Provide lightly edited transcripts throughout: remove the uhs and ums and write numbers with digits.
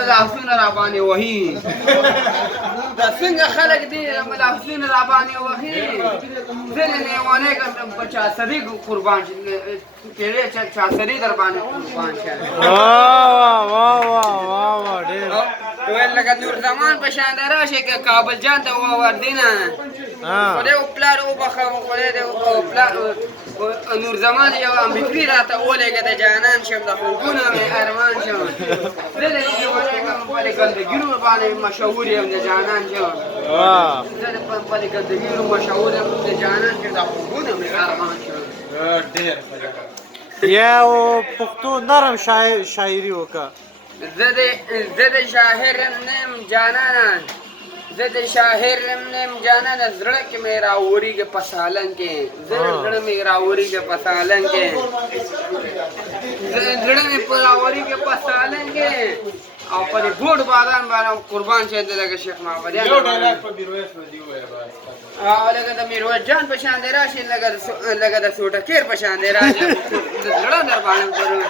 لاسونه را باندې وهي دا څنګه خلک دي لاسونه را باندې وهي ځینې لیونی په چاسري قربان شي کېدی چې چاسري در باندې قربان شي ډېر ویل لکه نور زمان په شان دی راشي که کابل جان ته ووردي نه خدای و پلار وبخه خدای دې نور زمان یو امبیکري راته ولېږه د جانان شم د خوبونه مې ارمان شم زه د لیونی خپلې ګندګیو باندې مشهور یم د جانان شم زه د خپلې ګندګیو مشهور یم د جانان شم د خوبونه مې ارمان شم ډېر یو پښتو نرم شاعري وکړه زه د شاعر نیم جانان زه د شاعر نیم جانان زړه کې مې راوړېږي په سالنګ کې زړه مې راوړېږي په سالنګ کې زړه مې راوړېږي په سالنګ کې او په دې ګوډ بادام باندې قربان شه د لکه شیخ محمدیان یو ډایلاګ په میرویس باندې ووایه بس او لکه د میرویس جان په شان دی راشي لکه د سوټکیر په شان دی راشي زړه در باندې پرو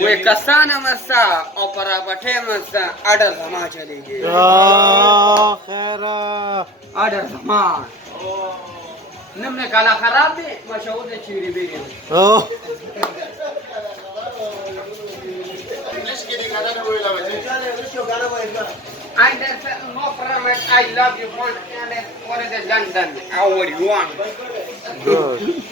وی کسانه مستا او پرابټه مستا اډر زما چلیږي خیره اډر زما نم نه کالا خراب دی مشهور دی چیری بیری I there's no problem. I love you more than for the London. How would you want? Good.